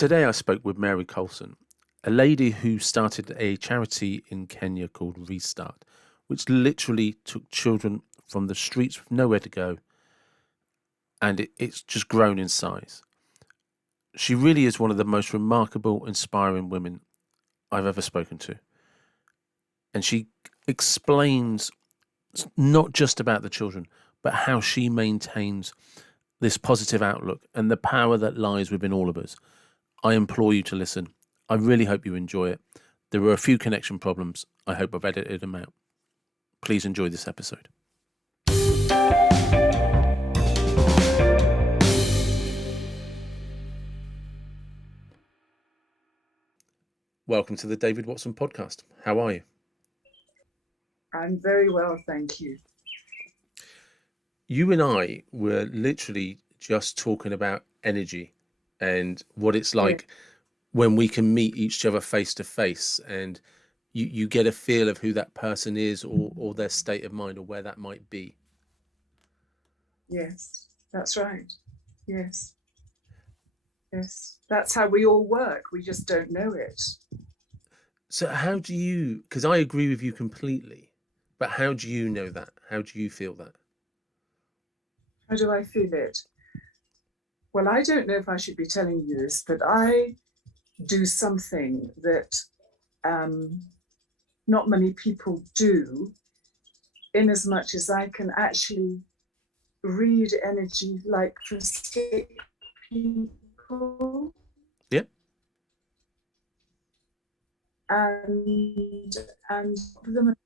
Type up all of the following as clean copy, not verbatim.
Today I spoke with Mary Coulson, a lady who started a charity in Kenya called Restart, which literally took children from the streets with nowhere to go, and it's just grown in size. She really is one of the most remarkable, inspiring women I've ever spoken to. And she explains not just about the children, but how she maintains this positive outlook and the power that lies within all of us. I implore you to listen. I really hope you enjoy it. There were a few connection problems. I hope I've edited them out. Please enjoy this episode. Welcome to the David Watson podcast. How are you? I'm very well, thank you. You and I were literally just talking about energy and what it's like when we can meet each other face to face, and you get a feel of who that person is or their state of mind or where that might be. Yes, that's right. Yes. That's how we all work. We just don't know it. So how do you, because I agree with you completely, but how do you know that? How do you feel that? How do I feel it? Well, I don't know if I should be telling you this, but I do something that not many people do, in as much as I can actually read energy, like for sick people. Yeah. And them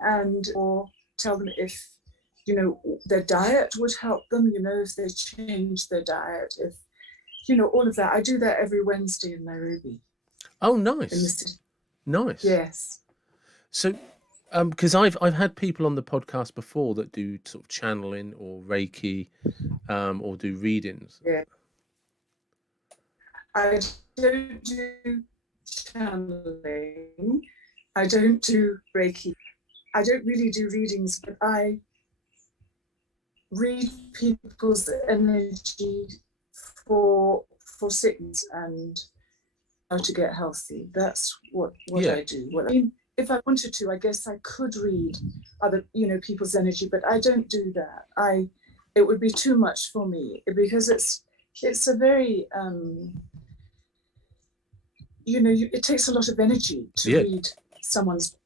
and or tell them if their diet would help them, if they change their diet, if all of that. I do that every Wednesday in Nairobi. Oh, nice. Nice. Yes. So because I've had people on the podcast before that do sort of channeling or Reiki or do readings. Yeah. I don't do channeling. I don't do Reiki. I don't really do readings, but I read people's energy for sickness and how to get healthy. That's what I do. Well, I mean, if I wanted to, I guess I could read other, people's energy, but I don't do that. It would be too much for me because it's a very it takes a lot of energy to read someone's,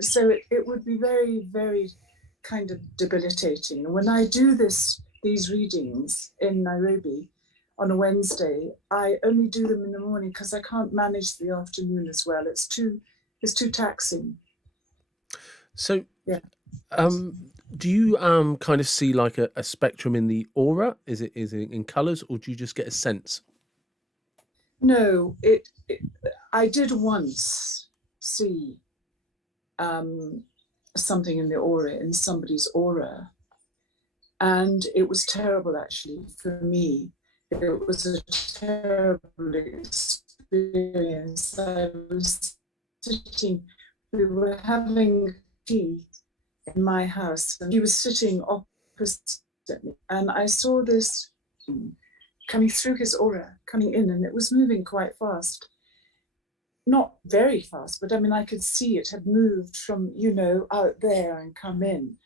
so it would be very, very kind of debilitating. When I do these readings in Nairobi on a Wednesday, I only do them in the morning because I can't manage the afternoon as well. It's too taxing. So do you kind of see like a spectrum in the aura? Is it in colours, or do you just get a sense? No, I did once see something in the aura, in somebody's aura, and it was terrible actually for me. It was a terrible experience. I was sitting, we were having tea in my house, and he was sitting opposite me, and I saw this coming through his aura, coming in, and it was moving quite fast. Not very fast, but I mean, I could see it had moved from, out there and come in.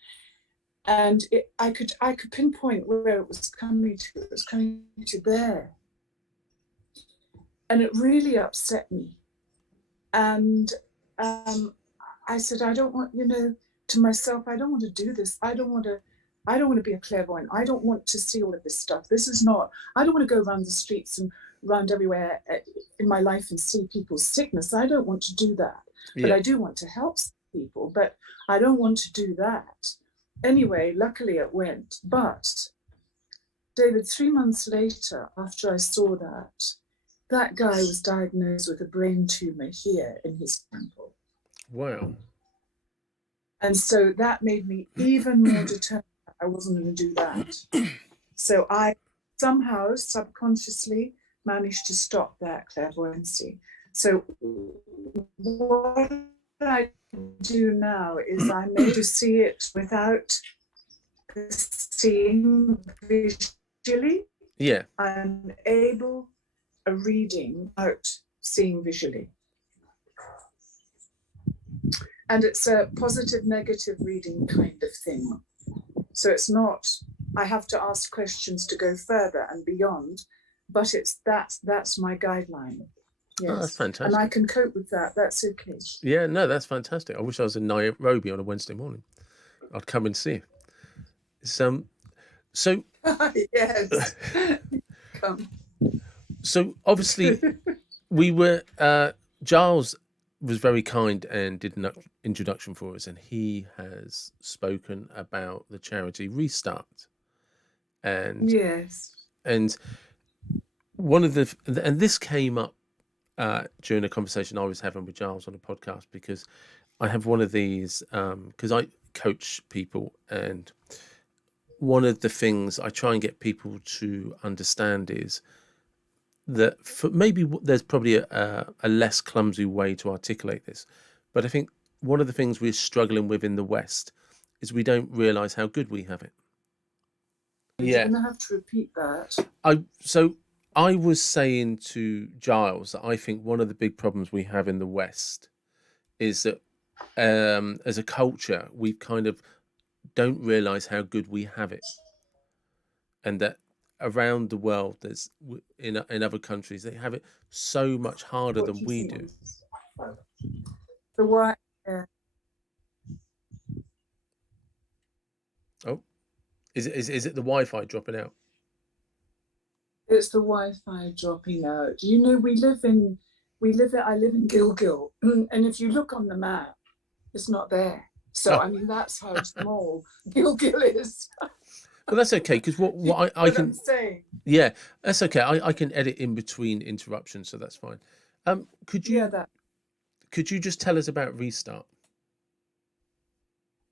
And I could pinpoint where it was coming to. It was coming to there. And it really upset me. And I said, I don't want, to myself, I don't want to do this. I don't want to be a clairvoyant. I don't want to see all of this stuff. I don't want to go around the streets and around everywhere in my life and see people's sickness. I don't want to do that. Yeah. But I do want to help people, but I don't want to do that. Anyway, luckily it went. But David, 3 months later, after I saw that guy was diagnosed with a brain tumor here in his temple. Wow. And so that made me even more determined. I wasn't going to do that. So I somehow subconsciously managed to stop that clairvoyancy. So what I do now is I'm able to see it without seeing visually. Yeah. I'm able a reading out seeing visually. And it's a positive, negative reading kind of thing. So it's not, I have to ask questions to go further and beyond, but it's that's my guideline. Yes. Oh, that's fantastic. And I can cope with that. That's okay. Yeah, no, that's fantastic. I wish I was in Nairobi on a Wednesday morning. I'd come and see you. So yes. Come. So obviously we were Giles was very kind and did an introduction for us, and he has spoken about the charity Restart, and yes, and one of and this came up during a conversation I was having with Giles on a podcast, because I have one of these because I coach people, and one of the things I try and get people to understand is that maybe there's probably a less clumsy way to articulate this, but I think one of the things we're struggling with in the West is we don't realise how good we have it. You're going to have to repeat that. I was saying to Giles that I think one of the big problems we have in the West is that as a culture, we kind of don't realise how good we have it, and that around the world, there's in other countries, they have it so much harder than we do. The why? Oh, is it the Wi-Fi dropping out? It's the Wi-Fi dropping out. You know, I live in Gilgil, and if you look on the map, it's not there. So I mean, that's how small Gilgil is. Well, that's okay, because what I can say. Yeah, that's okay. I can edit in between interruptions, so that's fine. Could you just tell us about Restart?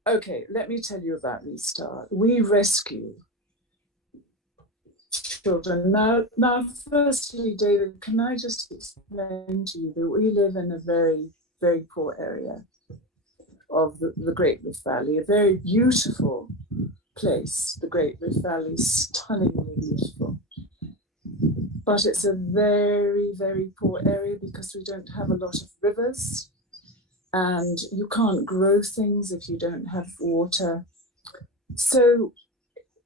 Okay, let me tell you about Restart. We rescue children. Now, firstly, David, can I just explain to you that we live in a very, very poor area of the Great Rift Valley, a very beautiful place. The Great Rift Valley is stunningly beautiful. But it's a very, very poor area because we don't have a lot of rivers, and you can't grow things if you don't have water. So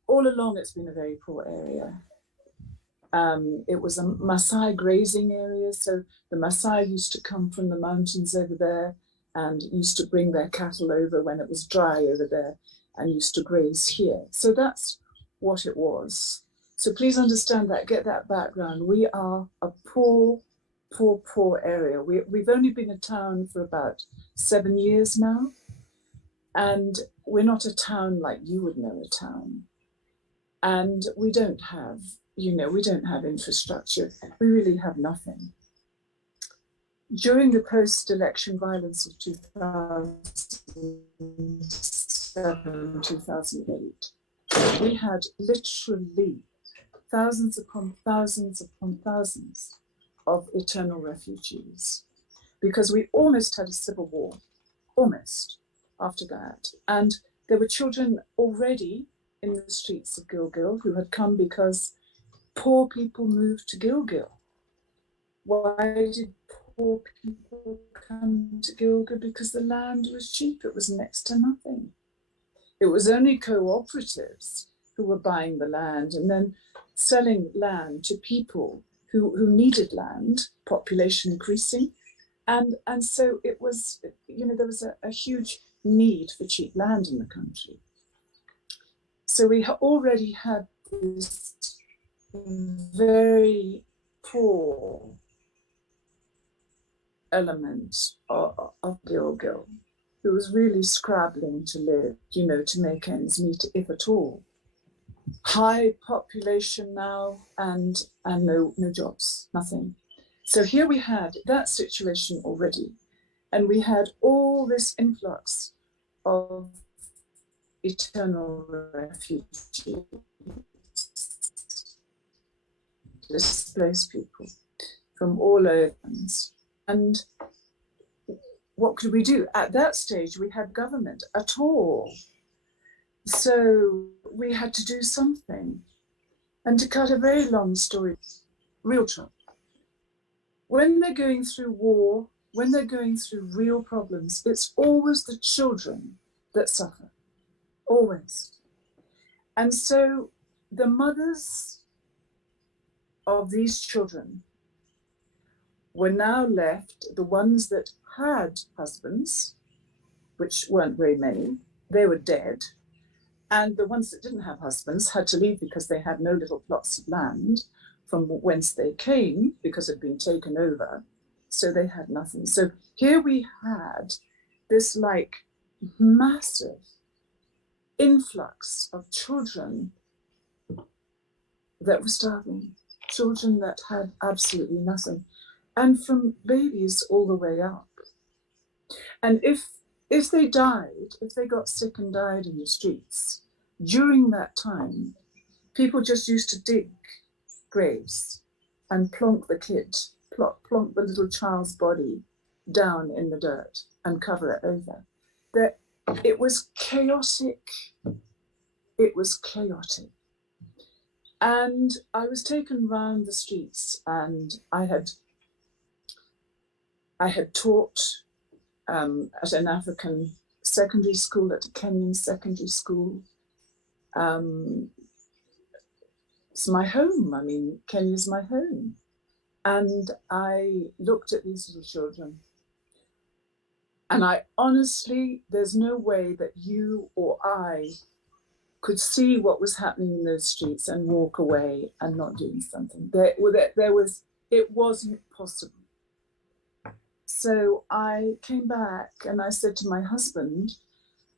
all along, it's been a very poor area. It was a Maasai grazing area. So the Maasai used to come from the mountains over there and used to bring their cattle over when it was dry over there and used to graze here. So that's what it was. So please understand that, get that background. We are a poor, poor, poor area. We've only been a town for about 7 years now. And we're not a town like you would know a town. And we don't have, we don't have infrastructure. We really have nothing. During the post-election violence of 2007, 2008, we had literally thousands upon thousands upon thousands of eternal refugees, because we almost had a civil war, almost, after that. And there were children already in the streets of Gilgil who had come because poor people moved to Gilgil. Why did poor people come to Gilgil? Because the land was cheap. It was next to nothing. It was only cooperatives who were buying the land and then selling land to people who needed land, population increasing. And so it was, there was a huge need for cheap land in the country. So we already had this very poor element of Gilgil, who was really scrabbling to live, to make ends meet, if at all. High population now and no jobs, nothing. So here we had that situation already, and we had all this influx of eternal refugees, displaced people from all over. And what could we do? At that stage, we had government at all. So we had to do something. And to cut a very long story, real trouble. when they're going through war, when they're going through real problems, it's always the children that suffer, always. And so the mothers of these children were now left, the ones that had husbands, which weren't very many, they were dead. And the ones that didn't have husbands had to leave because they had no little plots of land from whence they came, because it had been taken over. So they had nothing. So here we had this like massive influx of children that were starving, children that had absolutely nothing, and from babies all the way up. And if they died, if they got sick and died in the streets, during that time, people just used to dig graves and plonk the kid, plonk the little child's body down in the dirt and cover it over. That it was chaotic. It was chaotic. And I was taken round the streets, and I had taught at an African secondary school, at a Kenyan secondary school. It's my home. I mean, Kenya's my home. And I looked at these little children, and I honestly, there's no way that you or I could see what was happening in those streets and walk away and not doing something. It wasn't possible. So I came back and I said to my husband,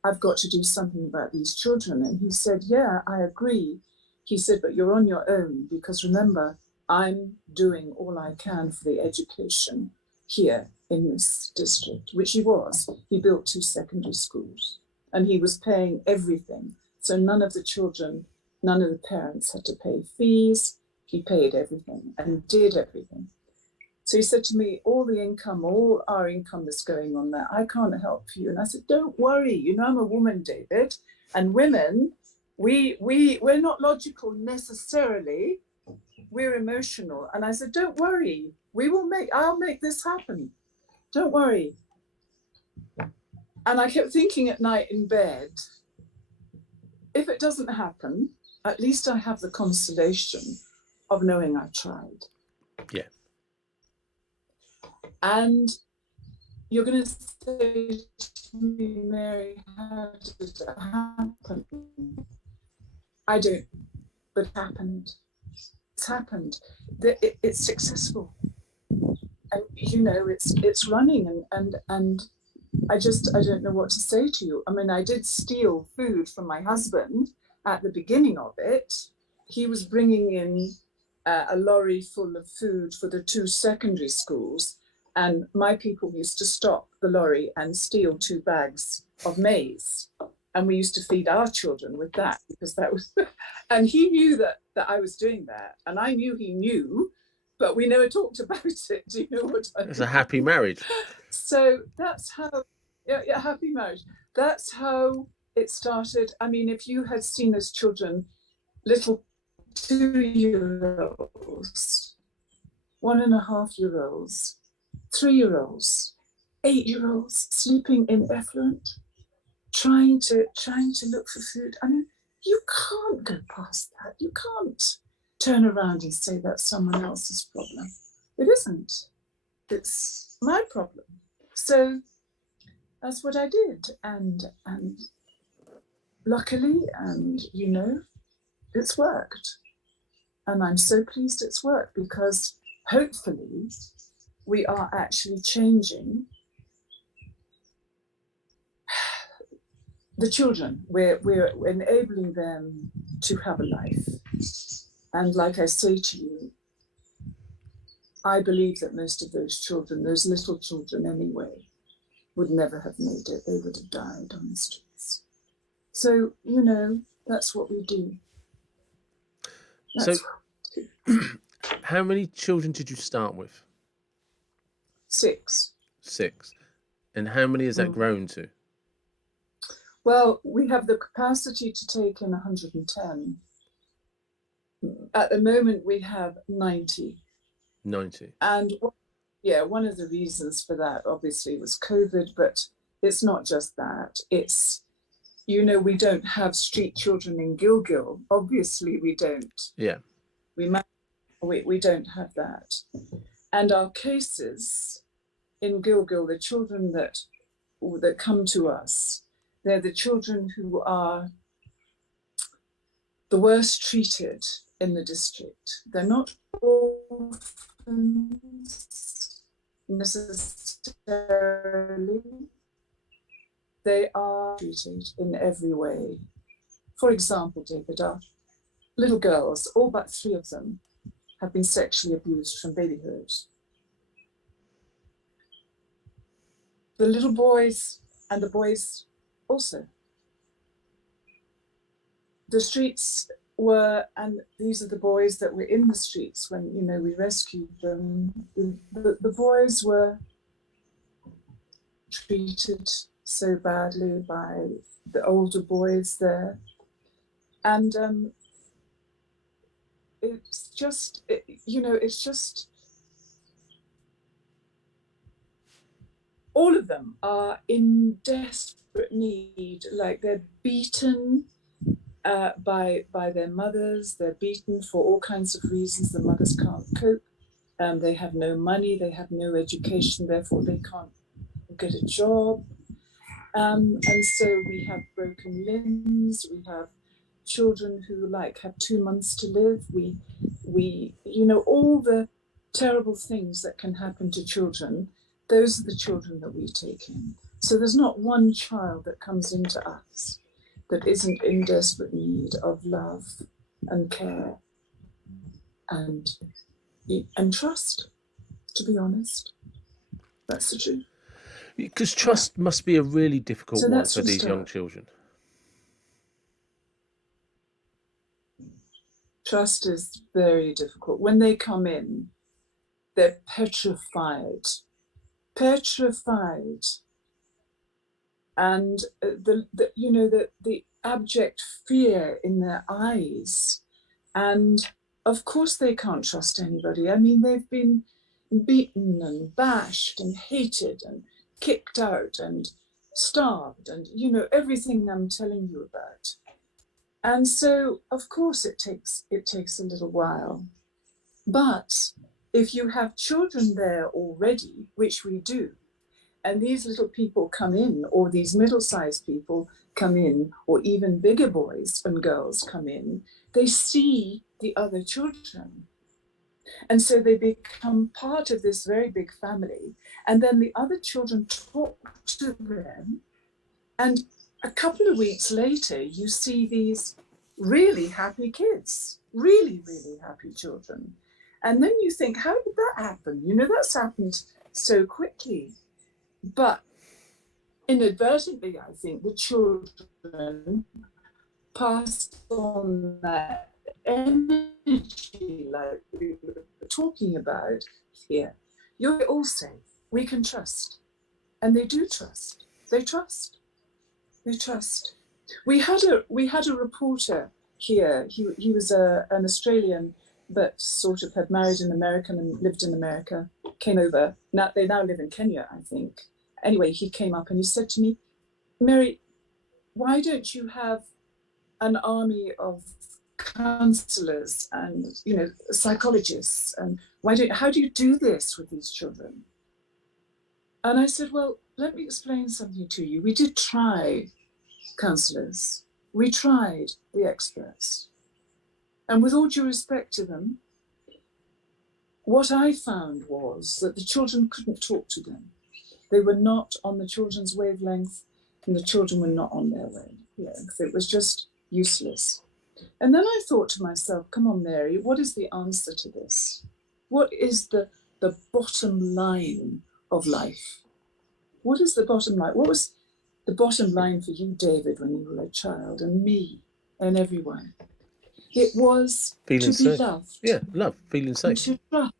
I've got to do something about these children. And he said, yeah, I agree. He said, but you're on your own, because remember, I'm doing all I can for the education here in this district, which he was. He built 2 secondary schools and he was paying everything. So none of the children, none of the parents had to pay fees. He paid everything and did everything. So he said to me, all our income is going on there. I can't help you. And I said, don't worry. You know, I'm a woman, David. And women, we're not logical necessarily. We're emotional. And I said, don't worry. I'll make this happen. Don't worry. And I kept thinking at night in bed, if it doesn't happen, at least I have the consolation of knowing I tried. Yeah. And you're going to say to me, Mary, how did it happen? I don't, but it happened. It's happened. It's successful. And, you know, it's running and I don't know what to say to you. I mean, I did steal food from my husband at the beginning of it. He was bringing in a lorry full of food for the 2 secondary schools. And my people used to stop the lorry and steal 2 bags of maize. And we used to feed our children with that, because that was, and he knew that I was doing that. And I knew he knew, but we never talked about it. Do you know what I mean? It's a happy marriage. So that's how, yeah, happy marriage. That's how it started. I mean, if you had seen those children, little 2-year-olds, 1.5-year-olds, 3-year-olds, 8-year-olds sleeping in effluent, trying to look for food. I mean, you can't go past that. You can't turn around and say that's someone else's problem. It isn't. It's my problem. So that's what I did, and luckily, and you know, it's worked, and I'm so pleased it's worked, because hopefully we are actually changing the children. We're enabling them to have a life, and like I say to you, I believe that most of those children, those little children anyway, would never have made it. They would have died on the streets. So, you know, that's what we do. So, how many children did you start with? 6. 6. And how many has that grown to? Well, we have the capacity to take in 110. At the moment, we have 90. 90. And yeah, one of the reasons for that obviously was COVID, but it's not just that. It's, you know, we don't have street children in Gilgil. Obviously, we don't. Yeah. We don't have that. And our cases in Gilgil, the children that come to us, they're the children who are the worst treated in the district. They're not orphans necessarily. They are treated in every way. For example, David, our little girls, all but 3 of them, have been sexually abused from babyhood. The little boys and the boys also. The streets were, and these are the boys that were in the streets when, you know, we rescued them. The boys were treated so badly by the older boys there. And it's just, you know, it's just, all of them are in desperate need, like they're beaten by their mothers, they're beaten for all kinds of reasons. The mothers can't cope, they have no money, they have no education, therefore they can't get a job. And so we have broken limbs, we have children who like have 2 months to live. We, you know, all the terrible things that can happen to children, those are the children that we take in. So there's not one child that comes into us that isn't in desperate need of love and care and trust, to be honest. That's the truth. Because trust must be a really difficult So one for these young children. Trust is very difficult. When they come in, they're petrified. And you know, the abject fear in their eyes. And of course they can't trust anybody. I mean, they've been beaten and bashed and hated and kicked out and starved and, you know, everything I'm telling you about. And so, of course, it takes a little while. But if you have children there already, which we do, and these little people come in, or these middle-sized people come in, or even bigger boys and girls come in, they see the other children. And so they become part of this very big family. And then the other children talk to them. And a couple of weeks later, you see these really happy kids, really, really happy children. And then you think, how did that happen? You know, that's happened so quickly. But inadvertently, I think the children passed on that energy like we were talking about here. You're all safe. We can trust. And they do trust. They trust. They trust. We had a reporter here. He was an Australian, but sort of had married an American and lived in America, came over. Now they now live in Kenya, I think. Anyway, he came up and he said to me, Mary, why don't you have an army of counselors and, you know, psychologists, and how do you do this with these children? And I said, well, let me explain something to you. We did try counselors. We tried the experts. And with all due respect to them, what I found was that the children couldn't talk to them. They were not on the children's wavelength, and the children were not on their wavelength. It was just useless. And then I thought to myself, come on, Mary, what is the answer to this? What is the bottom line of life? What is the bottom line? What was the bottom line for you, David, when you were a child, and me, and everyone? It was feeling to safe. Be loved. Yeah, love, feeling safe. And to trust.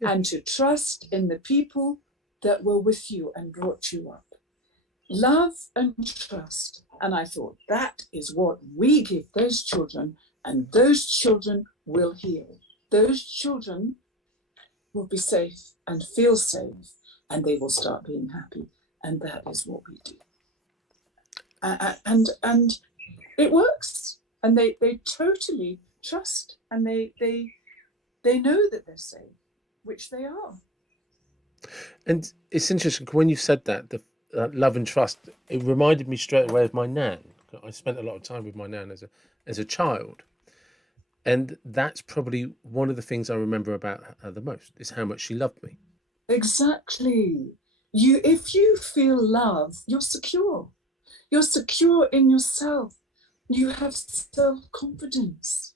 Yeah. And to trust in the people that were with you and brought you up. Love and trust. And I thought, that is what we give those children, and those children will heal. Those children will be safe and feel safe, and they will start being happy. And that is what we do. And it works. And they totally trust, and they know that they're safe, which they are. And it's interesting when you said that, the love and trust. It reminded me straight away of my nan. I spent a lot of time with my nan as a child, and that's probably one of the things I remember about her the most is how much she loved me. Exactly. If you feel love, you're secure. You're secure in yourself. You have self-confidence.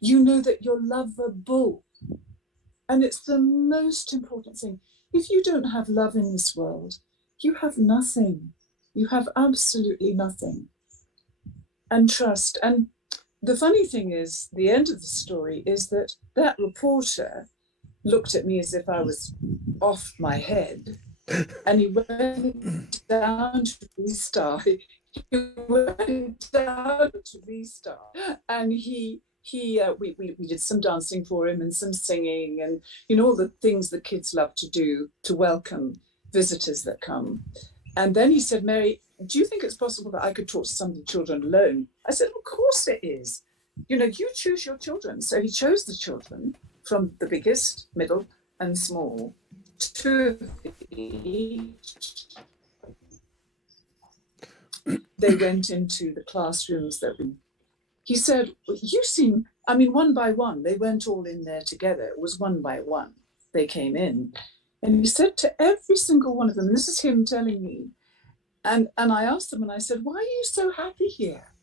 You know that you're lovable. And it's the most important thing. If you don't have love in this world, you have nothing. You have absolutely nothing. And trust. And the funny thing is, the end of the story is that reporter looked at me as if I was off my head. And he went down to Restart. He went down to Restart, and we did some dancing for him and some singing, and all the things that kids love to do to welcome visitors that come. And then he said, "Mary, do you think it's possible that I could talk to some of the children alone?" I said, "Of course it is. You choose your children." So he chose the children from the biggest, middle, and small. Two of each. They went into the classrooms he said, one by one, they weren't all in there together. It was one by one they came in. And he said to every single one of them, and this is him telling me, and I asked them, and I said, "Why are you so happy here?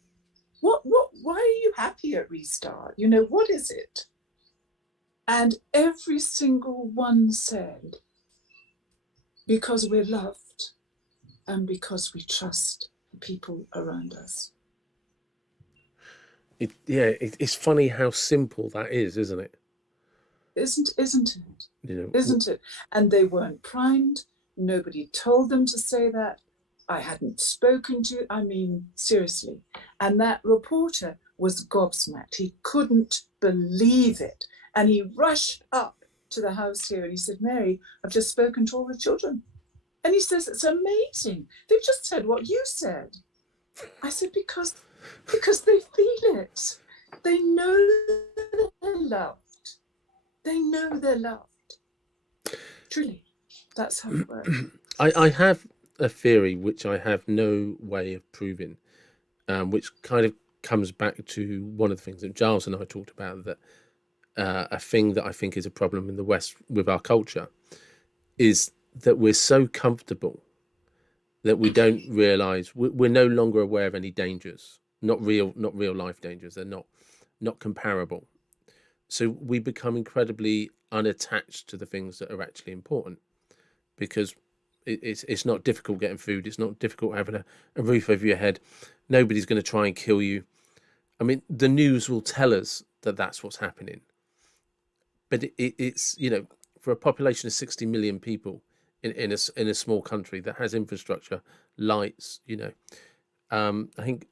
Why are you happy at Restart? What is it?" And every single one said, "Because we're loved and because we trust the people around us." It's funny how simple that is, isn't it? Isn't it? Isn't it? And they weren't primed. Nobody told them to say that. I hadn't spoken to, seriously. And that reporter was gobsmacked. He couldn't believe it. And he rushed up to the house here and he said, "Mary, I've just spoken to all the children." And he says, "It's amazing. They've just said what you said." I said, because they feel it. They know they're loved. They know they're loved. Truly, that's how it works. I have a theory which I have no way of proving, which kind of comes back to one of the things that Giles and I talked about, that a thing that I think is a problem in the West with our culture is that we're so comfortable that we don't realise we're no longer aware of any dangers, not real life dangers. They're not comparable. So we become incredibly unattached to the things that are actually important, because it's not difficult getting food. It's not difficult having a roof over your head. Nobody's going to try and kill you. The news will tell us that that's what's happening. But it's for a population of 60 million people in a small country that has infrastructure, lights, I think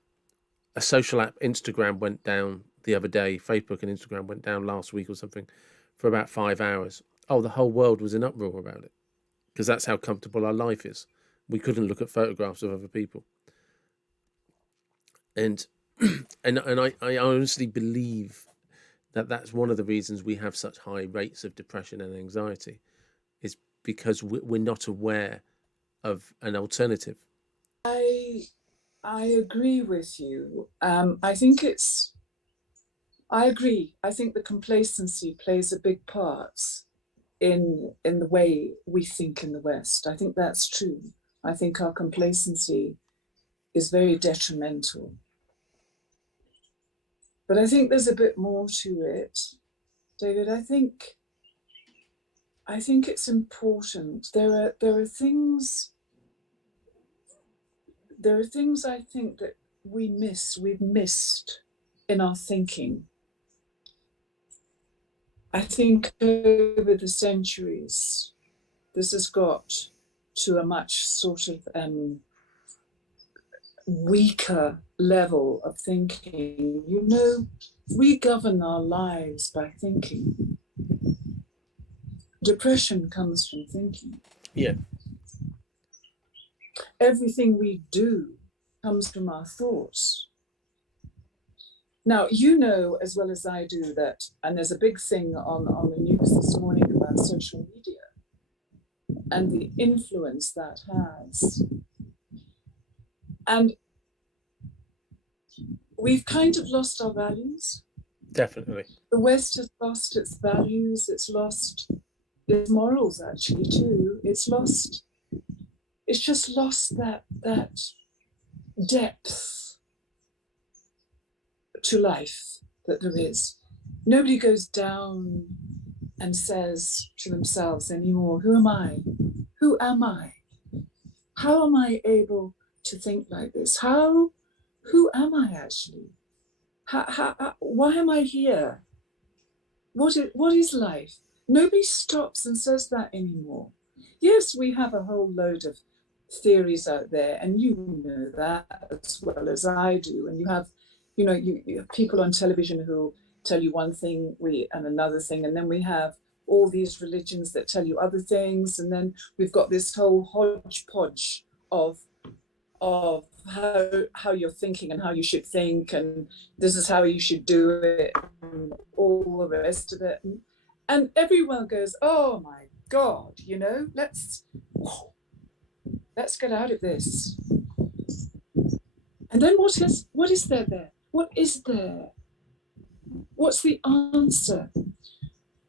a social app, Instagram, went down the other day. Facebook and Instagram went down last week or something for about 5 hours. Oh, the whole world was in uproar about it, because that's how comfortable our life is. We couldn't look at photographs of other people. And I honestly believe that that's one of the reasons we have such high rates of depression and anxiety, is because we're not aware of an alternative. I agree with you. I agree. I think the complacency plays a big part in the way we think in the West. I think that's true. I think our complacency is very detrimental. But I think there's a bit more to it, David. I think it's important. There are things I think that we've missed in our thinking. I think over the centuries, this has got to a much sort of weaker level of thinking. We govern our lives by thinking. Depression comes from thinking. Yeah. Everything we do comes from our thoughts. Now, you know as well as I do that, and there's a big thing on the news this morning about social media and the influence that has. And we've kind of lost our values. Definitely. The West has lost its values, it's lost its morals actually too. It's just lost that depth to life that there is. Nobody goes down and says to themselves anymore, who am I? Who am I? How am I able to think like this? Who am I actually? Why am I here? What is life? Nobody stops and says that anymore. Yes, we have a whole load of theories out there, and you know that as well as I do. And you have people on television who tell you one thing and another thing, and then we have all these religions that tell you other things, and then we've got this whole hodgepodge of how you're thinking and how you should think, and this is how you should do it, and all the rest of it. And everyone goes, oh my God, let's get out of this. And then what is there? What is there? What's the answer?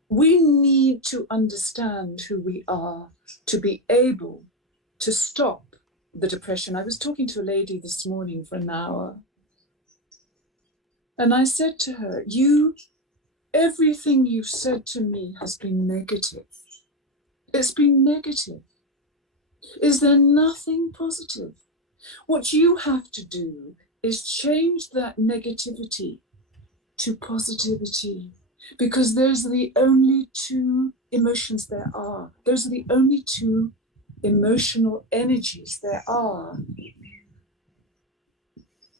We need to understand who we are to be able to stop the depression. I was talking to a lady this morning for an hour, and I said to her, everything you've said to me has been negative. It's been negative. Is there nothing positive? What you have to do is change that negativity to positivity, because those are the only two emotions there are. Those are the only two emotional energies there are.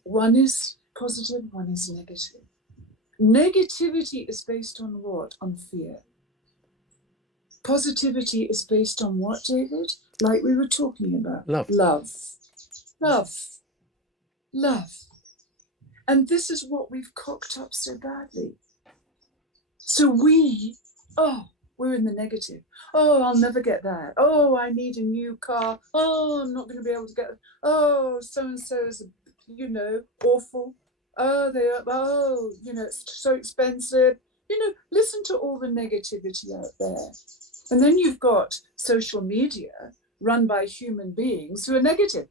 One is positive, one is negative. Negativity is based on what? On fear. Positivity is based on what, David? Like we were talking about. Love. Love. And this is what we've cocked up so badly. So we're in the negative. Oh, I'll never get that. Oh, I need a new car. Oh, I'm not going to be able to get it. Oh, so-and-so is, awful. Oh, it's so expensive. Listen to all the negativity out there. And then you've got social media run by human beings who are negative.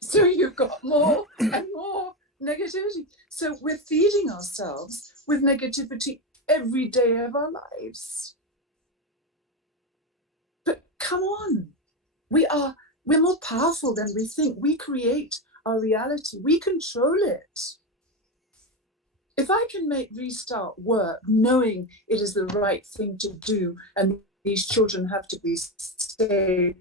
So you've got more and more negativity. So we're feeding ourselves with negativity every day of our lives. But come on, we're more powerful than we think. We create our reality. We control it. If I can make Restart work, knowing it is the right thing to do, and these children have to be saved,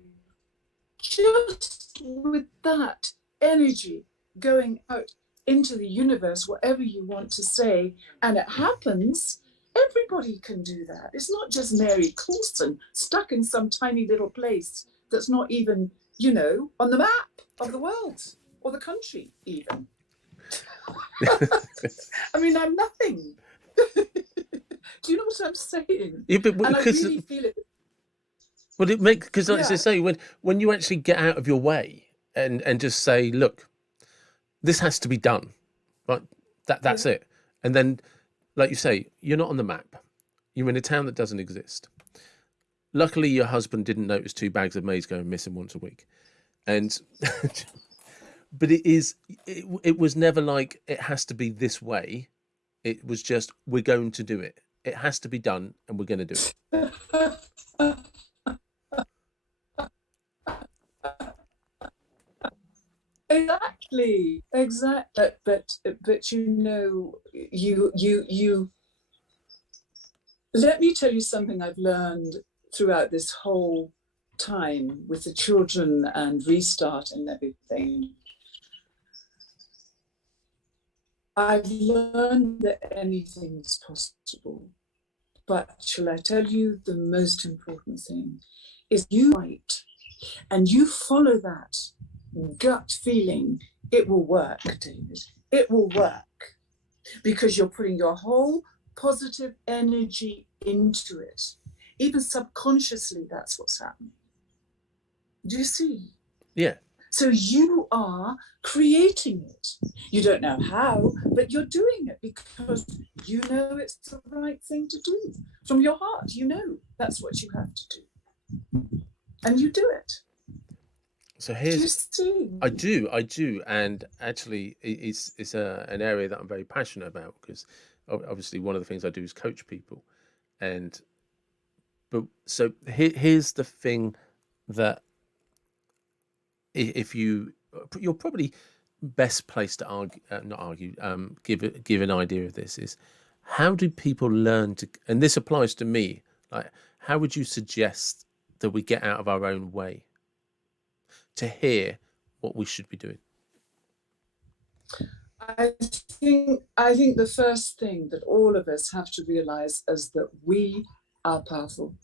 just with that energy going out into the universe, whatever you want to say, and it happens, everybody can do that. It's not just Mary Coulson stuck in some tiny little place that's not even, on the map of the world or the country even. I mean, I'm nothing. Do you know what I'm saying? Yeah, but and I really feel it. Well, it makes, because like I say, when you actually get out of your way and just say, look, this has to be done, right? That's it. And then, like you say, you're not on the map. You're in a town that doesn't exist. Luckily, your husband didn't notice 2 bags of maize going missing once a week, and but it was never like it has to be this way. It was just, we're going to do it. It has to be done, and we're going to do it. Exactly. But you let me tell you something I've learned throughout this whole time with the children and Restart and everything. I've learned that anything's possible. But shall I tell you the most important thing is you write and you follow that gut feeling. It will work, David. It will work because you're putting your whole positive energy into it. Even subconsciously, that's what's happening. Do you see? Yeah. So you are creating it. You don't know how, but you're doing it because you know it's the right thing to do. From your heart, you know that's what you have to do. And you do it. So Do you here's, see? I do, and actually, it's an area that I'm very passionate about because obviously one of the things I do is coach people, and but so here's the thing that if you're probably best placed to argue, not argue, give an idea of this is how do people learn to, and this applies to me, like how would you suggest that we get out of our own way to hear what we should be doing? I think the first thing that all of us have to realize is that we are powerful.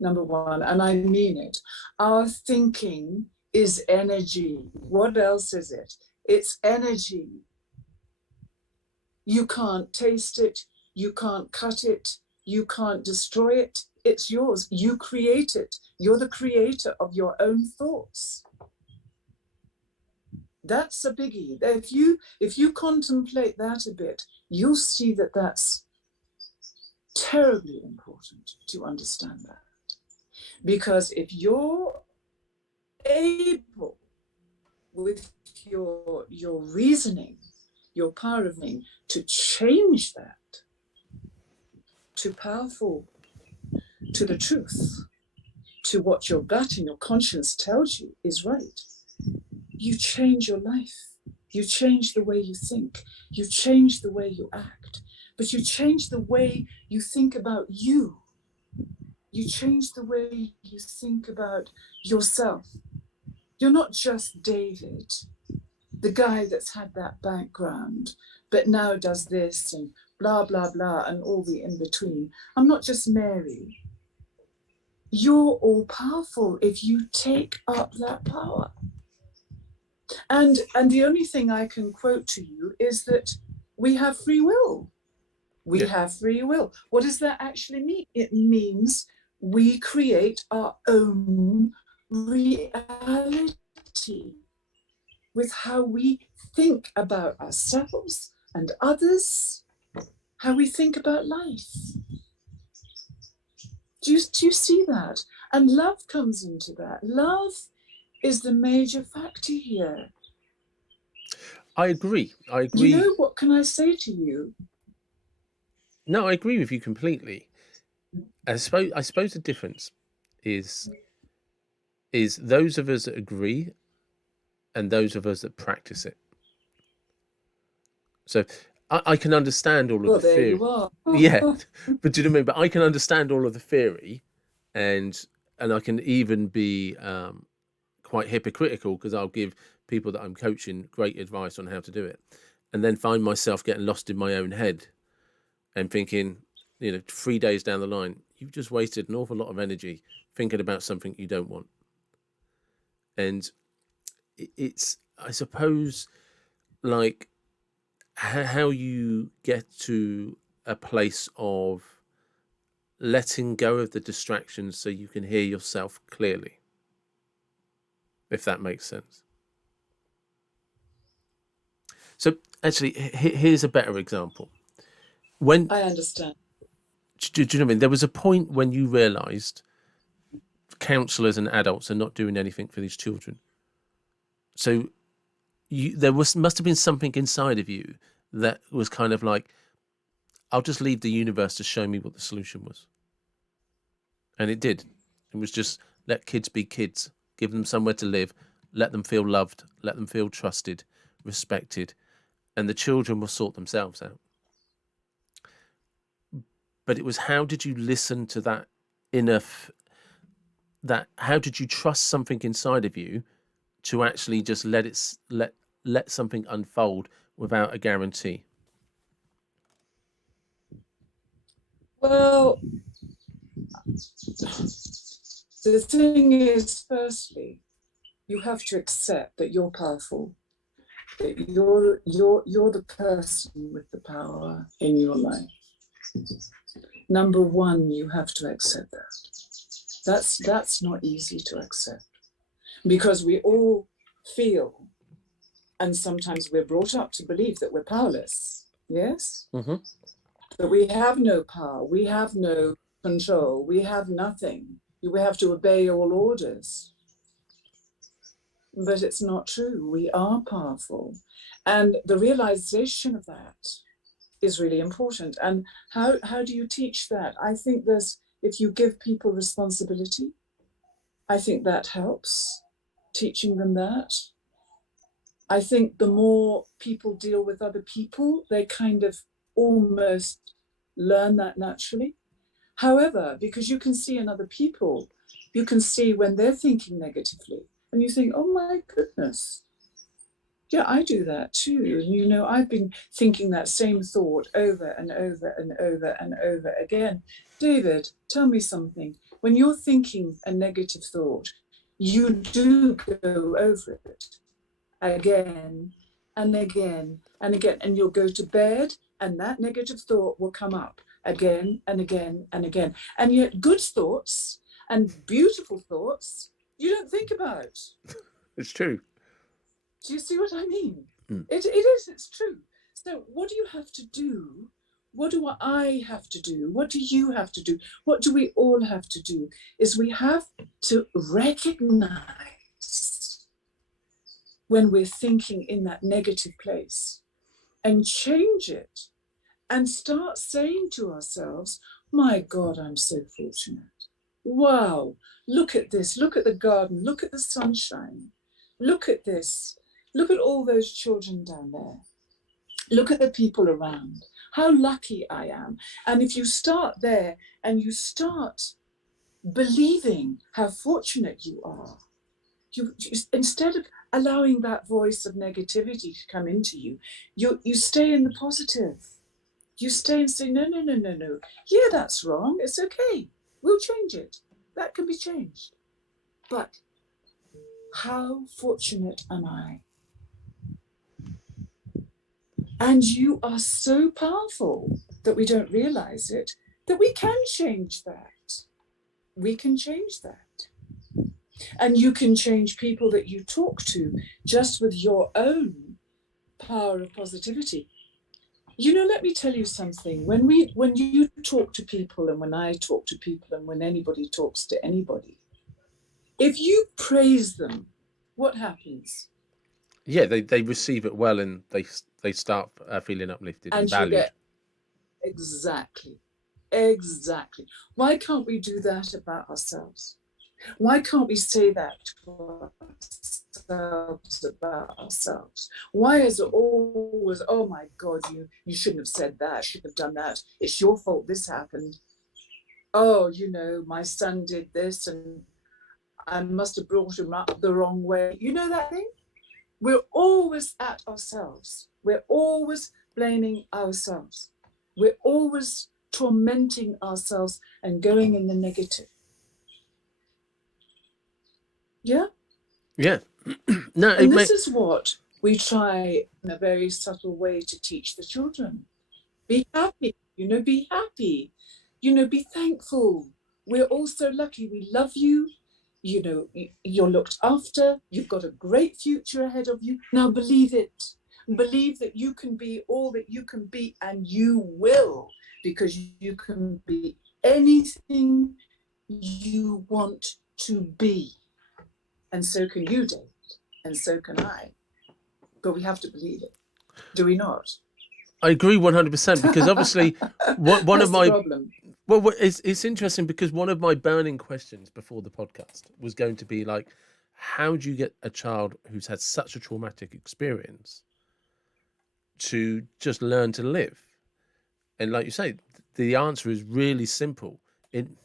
Number one, and I mean it. Our thinking is energy. What else is it? It's energy. You can't taste it, you can't cut it, you can't destroy it. It's yours. You create it. You're the creator of your own thoughts. That's a biggie. If you contemplate that a bit, you'll see that that's terribly important to understand that. Because if you're able with your reasoning, your power of thinking, to change that to powerful, to the truth, to what your gut and your conscience tells you is right, you change your life. You change the way you think. You change the way you act. But you change the way you think about you. You change the way you think about yourself. You're not just David, the guy that's had that background, but now does this and blah, blah, blah, and all the in between. I'm not just Mary. You're all powerful if you take up that power. And the only thing I can quote to you is that we have free will. We have free will. What does that actually mean? It means we create our own reality with how we think about ourselves and others, how we think about life. Do you see that? And love comes into that. Love is the major factor here. I agree. You know, what can I say to you? No, I agree with you completely. I suppose the difference is those of us that agree and those of us that practice it. So I can understand all of Well, the there theory. you are. Yeah, but do you know what I mean? But I can understand all of the theory, and I can even be quite hypocritical because I'll give people that I'm coaching great advice on how to do it, and then find myself getting lost in my own head and thinking, 3 days down the line, you've just wasted an awful lot of energy thinking about something you don't want. And it's, I suppose, like how you get to a place of letting go of the distractions so you can hear yourself clearly, if that makes sense. So actually, here's a better example. When I understand. do you know what I mean? There was a point when you realised counsellors and adults are not doing anything for these children. So there must have been something inside of you that was kind of like, I'll just leave the universe to show me what the solution was. And it did. It was just let kids be kids, give them somewhere to live, let them feel loved, let them feel trusted, respected, and the children will sort themselves out. But it was, how did you listen to that inner, how did you trust something inside of you to actually just let something unfold without a guarantee? Well, The thing is, firstly, you have to accept that you're powerful, that you're the person with the power in your life. Number one, you have to accept that. That's not easy to accept, because we all feel, and sometimes we're brought up to believe, that we're powerless. Yes? Mm-hmm. That we have no power, we have no control, we have nothing. We have to obey all orders. But it's not true. We are powerful. And the realization of that is really important. And how do you teach that? I think if you give people responsibility, I think that helps, teaching them that. I think the more people deal with other people, they kind of almost learn that naturally. However, because you can see in other people, you can see when they're thinking negatively, and you think, oh my goodness, yeah, I do that too. And I've been thinking that same thought over and over and over and over again. David, tell me something. When you're thinking a negative thought, you do go over it again and again and again, and you'll go to bed and that negative thought will come up again and again and again. And yet good thoughts and beautiful thoughts you don't think about. It's true. Do you see what I mean? Mm. It is, it's true. So what do you have to do? What do I have to do? What do you have to do? What do we all have to do? Is we have to recognize when we're thinking in that negative place and change it and start saying to ourselves, my God, I'm so fortunate. Wow, look at this. Look at the garden. Look at the sunshine. Look at this. Look at all those children down there. Look at the people around. How lucky I am. And if you start there and you start believing how fortunate you are, you instead of allowing that voice of negativity to come into you, you stay in the positive. You stay and say, no. Yeah, that's wrong. It's okay. We'll change it. That can be changed. But how fortunate am I? And you are so powerful that we don't realize it, that we can change that. We can change that. And you can change people that you talk to just with your own power of positivity. Let me tell you something. When you talk to people, and when I talk to people, and when anybody talks to anybody, if you praise them, what happens? Yeah, they receive it well, and they start feeling uplifted and And you valued. get exactly. Why can't we do that about ourselves? Why can't we say that to ourselves about ourselves? Why is it always, oh my God, you shouldn't have said that, shouldn't have done that. It's your fault this happened. Oh, my son did this and I must have brought him up the wrong way. You know that thing? We're always at ourselves. We're always blaming ourselves. We're always tormenting ourselves and going in the negative. Yeah? Yeah. No, And this is what we try in a very subtle way to teach the children. Be happy, be happy, be thankful. We're all so lucky. We love you. You're looked after. You've got a great future ahead of you. Now believe it. Believe that you can be all that you can be, and you will, because you can be anything you want to be. And so can you, David, and so can I. But we have to believe it. Do we not? I agree 100%, because obviously one of my problem. Well, it's interesting, because one of my burning questions before the podcast was going to be like, how do you get a child who's had such a traumatic experience to just learn to live? And like you say, the answer is really simple. In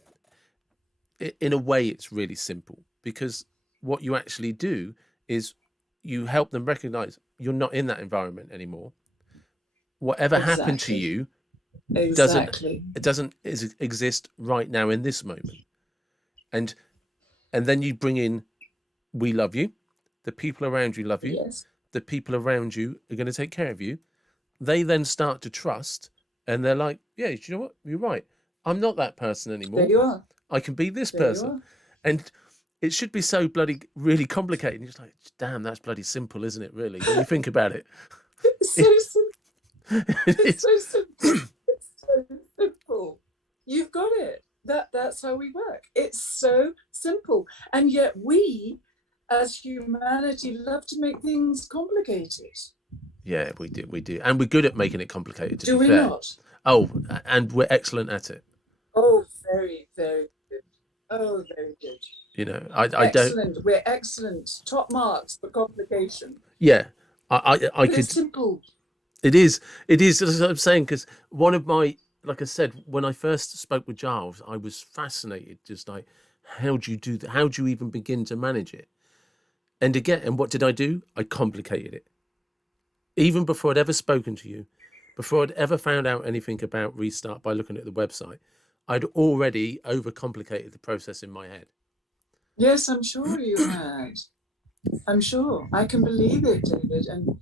a way, it's really simple, because what you actually do is you help them recognize you're not in that environment anymore. Whatever happened to Exactly. you Exactly. It doesn't exist right now in this moment. And then you bring in, we love you, the people around you love you, Yes. the people around you are going to take care of you. They then start to trust, and they're like, yeah, you know what, you're right, I'm not that person There anymore, you are. I can be this There you person. are. And it should be so bloody really complicated. You're just like, damn, that's bloody simple, isn't it, really, when you think about it? It's so simple. It It's is. so simple. It's so simple. You've got it. That's how we work. It's so simple. And yet we, as humanity, love to make things complicated. Yeah, we do, and we're good at making it complicated, to Do be we fair. not? Oh, and we're excellent at it. Oh, very, very good. Oh, very good. You know, I don't. Excellent. We're excellent. Top marks for complication. Yeah, I But it's could. simple. It is. It is. That's what I'm saying, because one of my, like I said, when I first spoke with Giles, I was fascinated. Just like, how do you do that? How do you even begin to manage it? And again, and what did I do? I complicated it. Even before I'd ever spoken to you, before I'd ever found out anything about Restart by looking at the website, I'd already overcomplicated the process in my head. Yes, I'm sure you had. I'm sure. I can believe it, David. And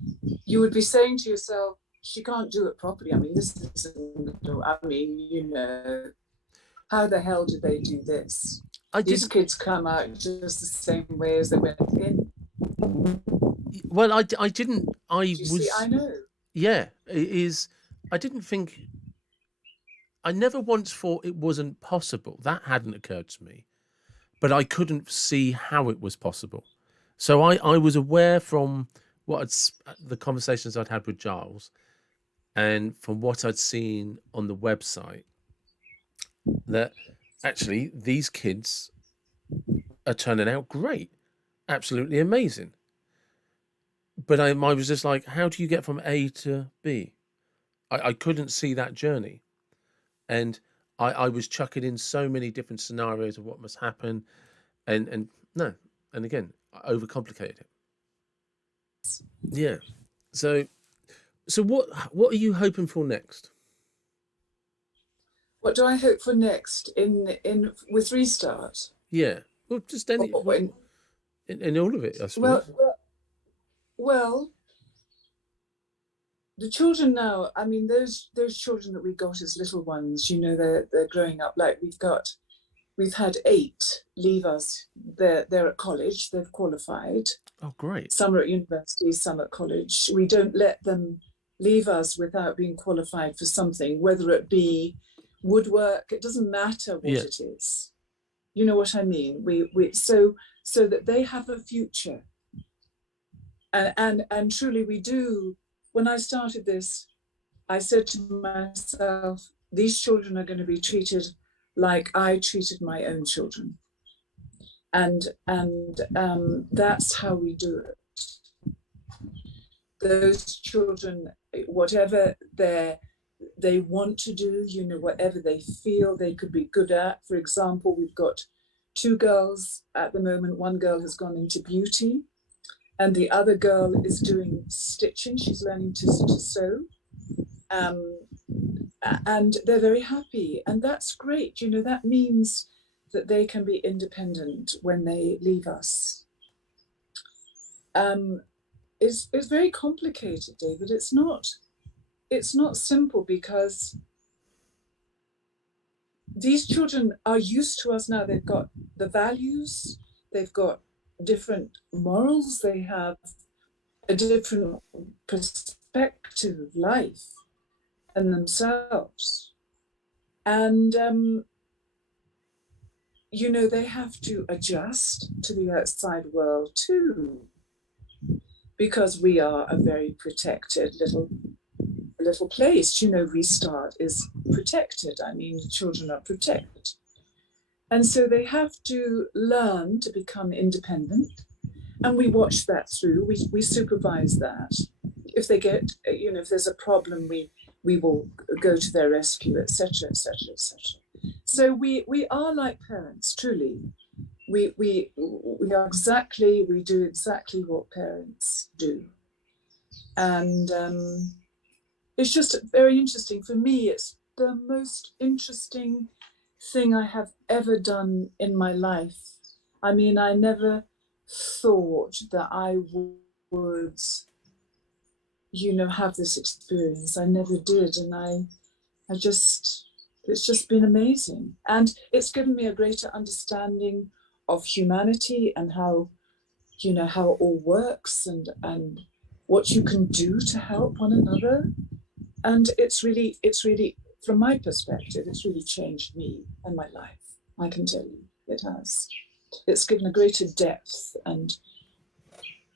you would be saying to yourself, she can't do it properly. I mean, this isn't, I mean, you know, how the hell did they do this? I These didn't. kids come out just the same way as they went in. Well, I didn't. I Do you see? I was. know. Yeah, it is. I didn't think. I never once thought it wasn't possible. That hadn't occurred to me. But I couldn't see how it was possible. So I was aware from the conversations I'd had with Giles, and from what I'd seen on the website, that actually these kids are turning out great, absolutely amazing. But I was just like, how do you get from A to B? I couldn't see that journey. And I was chucking in so many different scenarios of what must happen, and no, and again, I overcomplicated it. Yeah. So what are you hoping for next? What do I hope for next in with Restart? Yeah. Well, just any Or well, in all of it, I well, suppose. well, well, the children now, I mean, those children that we got as little ones, you know, they're growing up. Like we've had 8 leave us. They're at college, they've qualified. Oh, great. Some are at university, some at college. We don't let them leave us without being qualified for something, whether it be woodwork, it doesn't matter what Yeah. it is. You know what I mean? We so that they have a future. And truly we do. When I started this, I said to myself, these children are going to be treated like I treated my own children. And that's how we do it. Those children, whatever they want to do, you know, whatever they feel they could be good at. For example, we've got 2 girls at the moment. One girl has gone into beauty, and the other girl is doing stitching. She's learning to sew. And they're very happy. And that's great. You know, that means that they can be independent when they leave us. It's very complicated, David. It's not simple, because these children are used to us now. They've got the values, they've got different morals, they have a different perspective of life and themselves. And, you know, they have to adjust to the outside world too, because we are a very protected little place. You know, Restart is protected. I mean, the children are protected. And so they have to learn to become independent. And we watch that through. We supervise that. If they get, you know, if there's a problem, we will go to their rescue, etc., etc., etc. So we are like parents, truly. We do exactly what parents do. And it's just very interesting for me. the most interesting thing I have ever done in my life. I mean, I never thought that I would, have this experience. I never did. And it's just been amazing. And it's given me a greater understanding of humanity and how it all works and what you can do to help one another. And it's really, from my perspective, it's really changed me and my life. I can tell you it has. It's given a greater depth and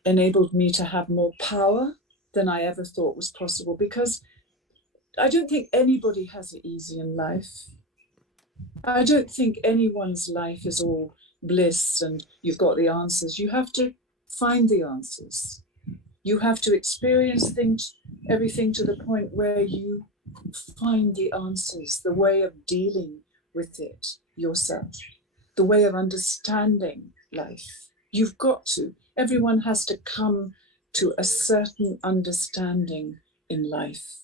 enabled me to have more power than I ever thought was possible, because I don't think anybody has it easy in life. I don't think anyone's life is all bliss and you've got the answers. You have to find the answers. You have to experience everything to the point where you find the answers, the way of dealing with it yourself, the way of understanding life. You've got to. Everyone has to come to a certain understanding in life.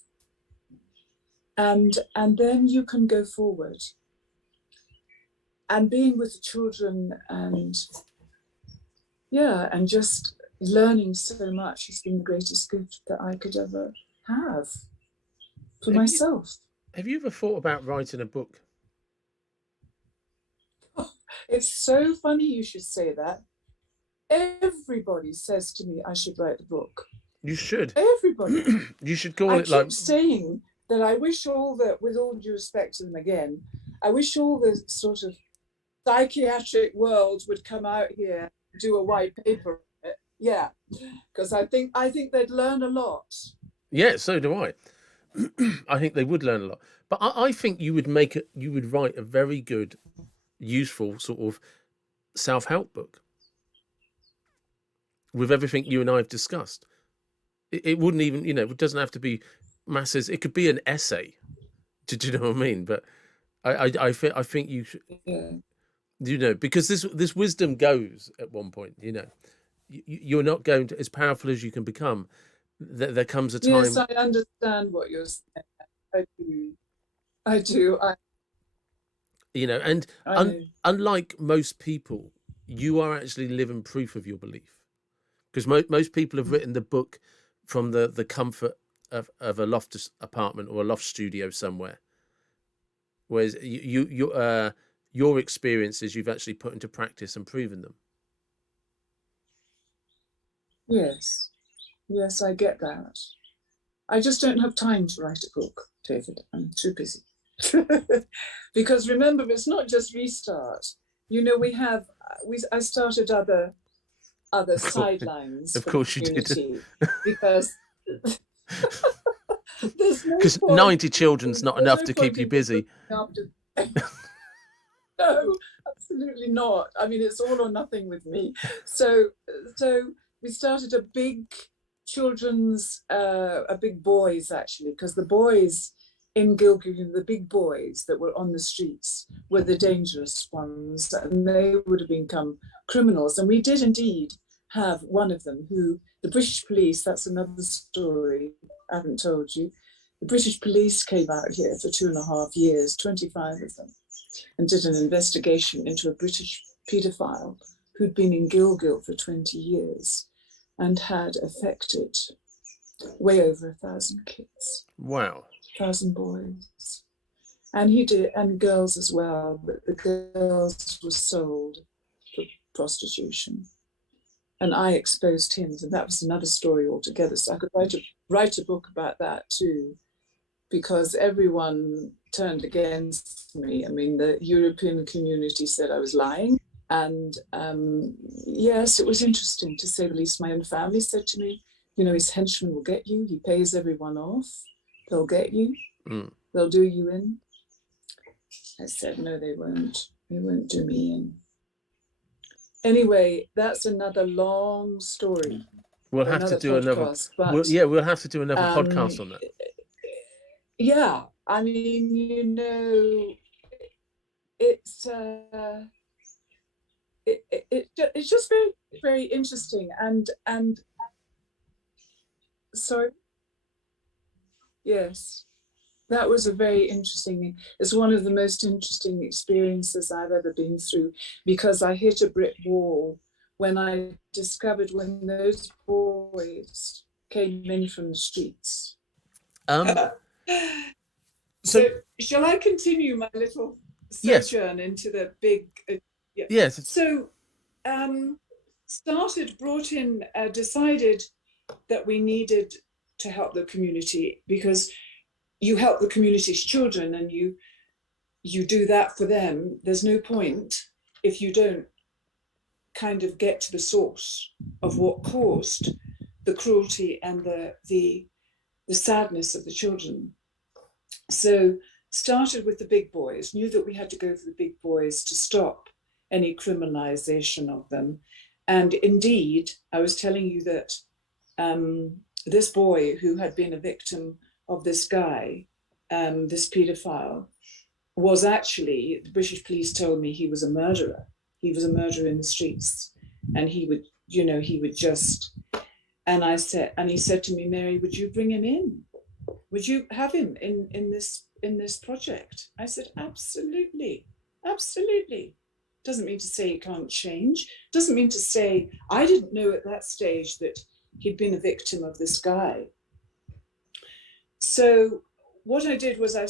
And then you can go forward. And being with the children and just learning so much has been the greatest gift that I could ever have for myself. Have you ever thought about writing a book? Oh, it's so funny you should say that. Everybody says to me I should write a book. You should. Everybody. You should call it like... I keep saying that I wish with all due respect to them again, I wish all the sort of psychiatric world would come out here and do a white paper. Yeah, because I think they'd learn a lot. Yeah, so do I. I think they would learn a lot. But I think you would write a very good, useful sort of self-help book with everything you and I have discussed. It wouldn't even, it doesn't have to be masses. It could be an essay. Do you know what I mean? But I think you should, because this wisdom goes at one point. You're not going to, as powerful as you can become. There comes a time. Yes, I understand what you're saying. I do. Unlike most people, you are actually living proof of your belief. Because most people have written the book from the comfort of a loft apartment or a loft studio somewhere, whereas your experiences you've actually put into practice and proven them. Yes, I get that. I just don't have time to write a book, David. I'm too busy. Because remember, it's not just Restart. I started other sidelines. Of course you did. Because because 90 children's not enough to keep you busy. No, absolutely not. I mean, it's all or nothing with me. So we started a big children's, a big boys actually, because the boys in Gilgit, the big boys that were on the streets were the dangerous ones, and they would have become criminals. And we did indeed have one of them who, the British police, that's another story I haven't told you. The British police came out here for 2.5 years, 25 of them, and did an investigation into a British paedophile who'd been in Gilgit for 20 years and had affected way over 1,000 kids. Wow. 1,000 boys. And he did, and girls as well, but the girls were sold for prostitution. And I exposed him, and that was another story altogether. So I could write a book about that too, because everyone turned against me. I mean, the European community said I was lying. And yes, it was interesting, to say the least. My own family said to me, his henchmen will get you. He pays everyone off. They'll get you. They'll do you in. I said, no, they won't. They won't do me in. Anyway, that's another long story. We'll have to do another. We'll have to do another podcast on that. Yeah, I mean, it's it's just very, very interesting, and sorry. Yes. That was a very interesting, it's one of the most interesting experiences I've ever been through, because I hit a brick wall when I discovered when those boys came in from the streets. Um, So so shall I continue my little yes, sojourn into the big, yeah. yes, So decided that we needed to help the community, because you help the community's children and you do that for them. There's no point if you don't kind of get to the source of what caused the cruelty and the sadness of the children. So started with the big boys, knew that we had to go for the big boys to stop any criminalization of them. And indeed, I was telling you that this boy who had been a victim of this guy, this paedophile, was actually, the British police told me he was a murderer. He was a murderer in the streets. And he would, he would just, and he said to me, Mary, would you bring him in? Would you have him in this project? I said, absolutely, absolutely. Doesn't mean to say he can't change. Doesn't mean to say, I didn't know at that stage that he'd been a victim of this guy. So what I did was I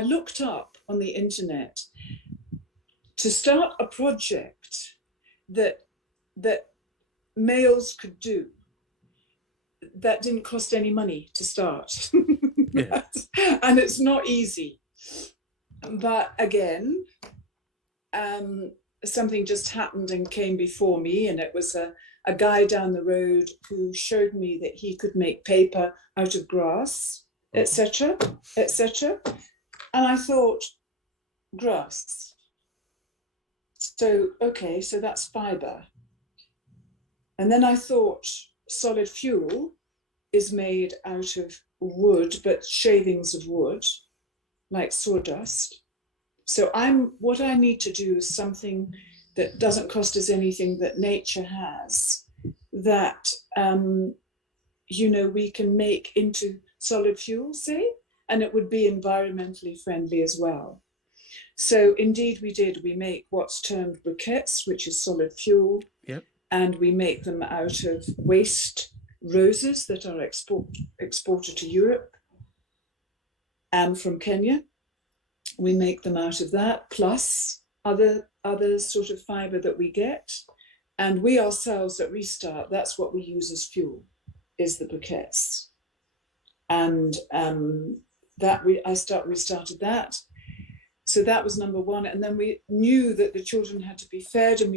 looked up on the internet to start a project that males could do that didn't cost any money to start. yeah. And it's not easy. But again, something just happened and came before me, and it was a guy down the road who showed me that he could make paper out of grass, etc., etc. And I thought, grass. So, okay, so that's fiber. And then I thought solid fuel is made out of wood, but shavings of wood, like sawdust. So what I need to do is something that doesn't cost us anything, that nature has, that we can make into solid fuel, say, and it would be environmentally friendly as well. So indeed we did. We make what's termed briquettes, which is solid fuel. Yep. And we make them out of waste roses that are exported to Europe and from Kenya. We make them out of that, plus other sort of fiber that we get. And we ourselves at Restart, that's what we use as fuel, is the briquettes. And we started that. So that was number one. And then we knew that the children had to be fed, and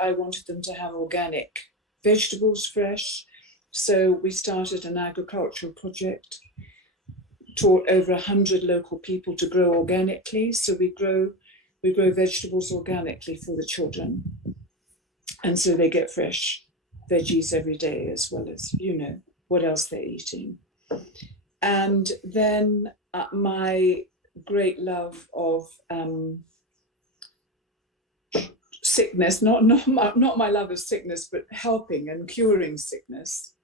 I wanted them to have organic vegetables, fresh. So we started an agricultural project, taught over 100 local people to grow organically. So we grow vegetables organically for the children. And so they get fresh veggies every day, as well as, what else they're eating. And then my great love of sickness, not my love of sickness, but helping and curing sickness,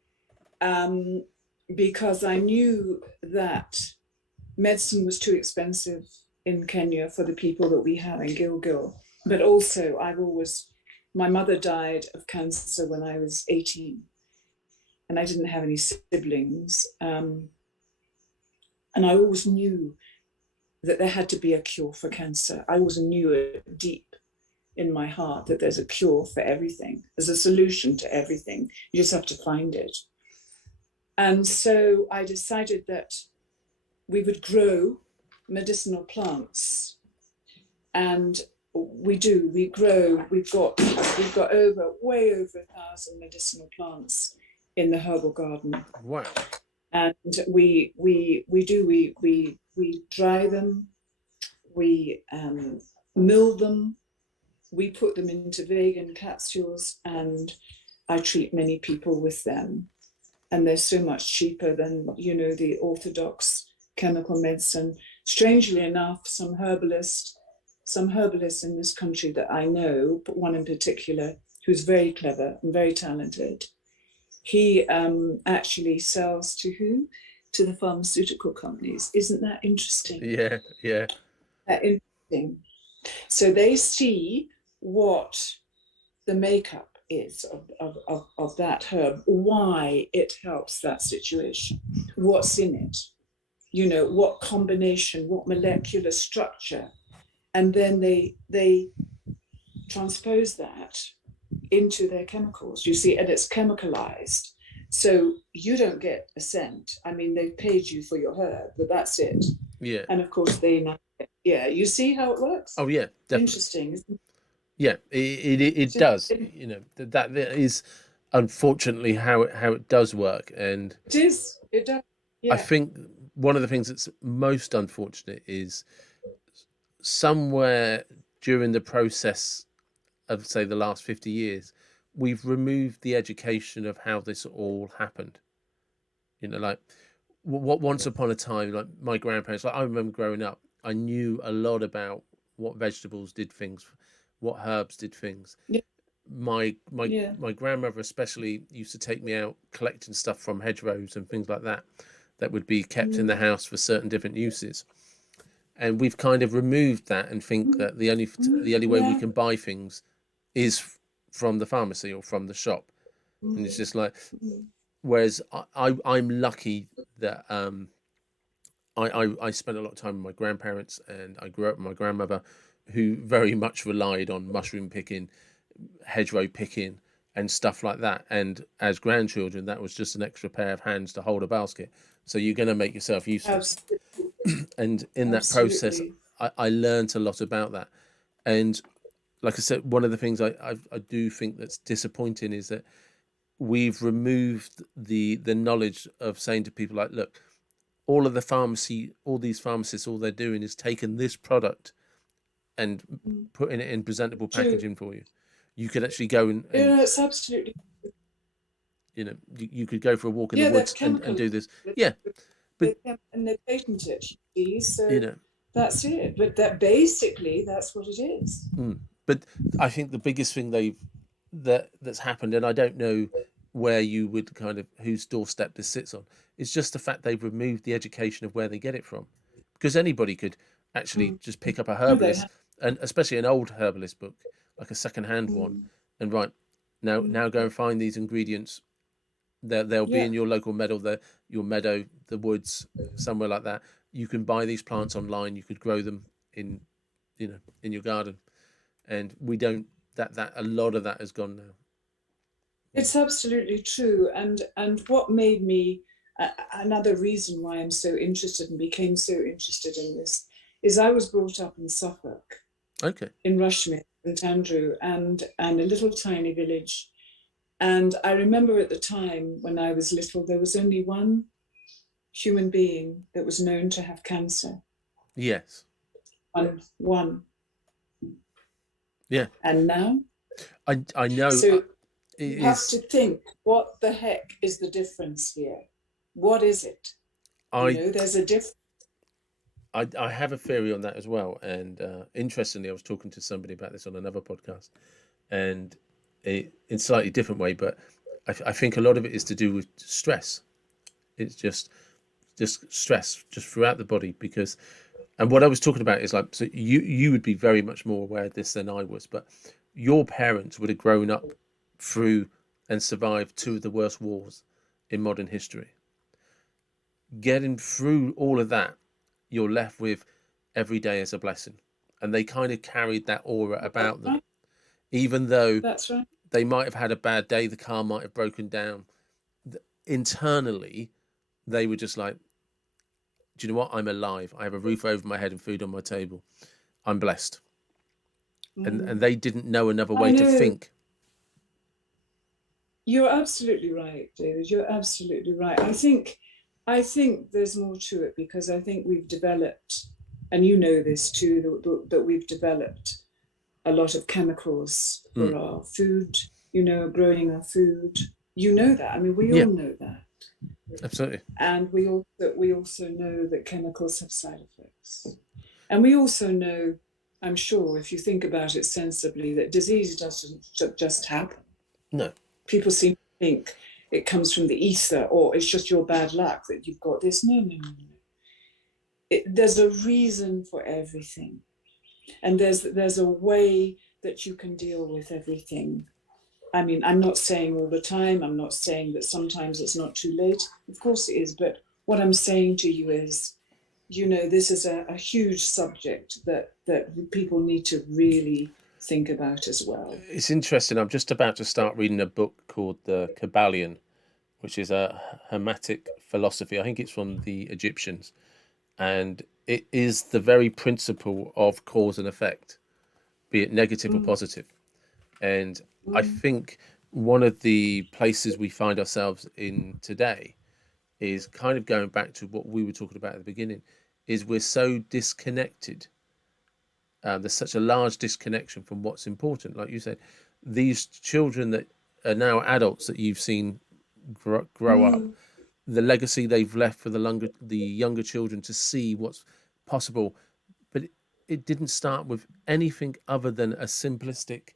because I knew that medicine was too expensive in Kenya for the people that we have in Gilgil. But also my mother died of cancer when I was 18, and I didn't have any siblings. And I always knew that there had to be a cure for cancer. I always knew it deep in my heart that there's a cure for everything. There's a solution to everything. You just have to find it. And so I decided that we would grow medicinal plants. And we grow, we've got way over 1,000 medicinal plants in the herbal garden. Wow. And we dry them, we mill them, we put them into vegan capsules, and I treat many people with them. And they're so much cheaper than, the orthodox chemical medicine. Strangely enough, some herbalists in this country that I know, but one in particular, who's very clever and very talented, he actually sells to who? to the pharmaceutical companies. Isn't that interesting? Yeah, yeah. Interesting. So they see what the makeup is of that herb, why it helps that situation, what's in it, you know, what combination, what molecular structure, and then they transpose that into their chemicals, you see, and it's chemicalized. So you don't get a scent. I mean, they've paid you for your herb, but that's it. Yeah. And of course they know it. Yeah, you see how it works? Oh yeah, definitely. Interesting, isn't Yeah, it does. You know, that is unfortunately how it does work. And it is. It does. I Yeah. think one of the things that's most unfortunate is somewhere during the process of, say, the last 50 years, we've removed the education of how this all happened. You know, like what once upon a time, like my grandparents, like I remember growing up, I knew a lot about what vegetables did things, what herbs did things. Yeah. My grandmother especially used to take me out collecting stuff from hedgerows and things like that that would be kept in the house for certain different uses. And we've kind of removed that and think that the only way we Yeah. can buy things is from the pharmacy or from the shop. And it's just like, whereas I'm lucky that I spent a lot of time with my grandparents, and I grew up with my grandmother, who very much relied on mushroom picking, hedgerow picking, and stuff like that. And as grandchildren, that was just an extra pair of hands to hold a basket. So you're going to make yourself used to it. Absolutely. And in that process, Absolutely. I learned a lot about that. And like I said, one of the things I do think that's disappointing is that we've removed the knowledge of saying to people like, look, all these pharmacists, all they're doing is taking this product and putting it in presentable True. packaging for you. You could actually go and it's absolutely. you know, you could go for a walk in the Yeah, woods that's and chemical. do this. Yeah, but And they patent it, you see, so you know, that's it. But that basically that's what it is. but I think the biggest thing that's happened, and I don't know where you would kind of whose doorstep this sits on, is just the fact they've removed the education of where they get it from, because anybody could actually just pick up a No, they herbalist, have. and especially an old herbalist book, like a second-hand one, and right now go and find these ingredients. They'll be Yeah. in your local meadow, your meadow, the woods, somewhere like that. You can buy these plants online. You could grow them in, in your garden, and we don't. That a lot of that has gone now. It's absolutely true. And what made me another reason why I'm so interested and became so interested in this is I was brought up in Suffolk, Okay. in Rushmere, St Andrew, and a little tiny village. And I remember at the time when I was little, there was only one human being that was known to have cancer. Yes. One. Yeah. And now? I know. So It you have is. to think, what the heck is the difference here? What is it? I There's a difference. I have a theory on that as well. And interestingly, I was talking to somebody about this on another podcast, and in slightly different way, but I think a lot of it is to do with stress. It's just stress just throughout the body, because and what I was talking about is like, so you would be very much more aware of this than I was, but your parents would have grown up through and survived two of the worst wars in modern history. Getting through all of that, you're left with every day as a blessing. And they kind of carried that aura about them. Even though That's right. they might have had a bad day, the car might have broken down. Internally, they were just like, do you know what? I'm alive. I have a roof over my head and food on my table. I'm blessed. And they didn't know another way to think. You're absolutely right, David. You're absolutely right. I think there's more to it, because I think we've developed, and you know this too, that we've developed a lot of chemicals for our food, growing our food. You know that. I mean, we all know that. Absolutely. And we also know that chemicals have side effects. And we also know, I'm sure, if you think about it sensibly, that disease doesn't just happen. No. People seem to think it comes from the ether, or it's just your bad luck that you've got this. No, no, no, no. There's a reason for everything, and there's a way that you can deal with everything. I mean, I'm not saying all the time, I'm not saying that sometimes it's not too late. Of course it is, but what I'm saying to you is, you know, this is a huge subject that people need to really think about as well. It's interesting. I'm just about to start reading a book called The Kabbalion, which is a Hermetic philosophy. I think it's from the Egyptians. And it is the very principle of cause and effect, be it negative or Mm, positive. And I mm, think one of the places we find ourselves in today is kind of going back to what we were talking about at the beginning, is we're so disconnected. There's such a large disconnection from what's important. Like you said, these children that are now adults that you've seen grow up, mm. the legacy they've left for the younger children to see what's possible. But it didn't start with anything other than a simplistic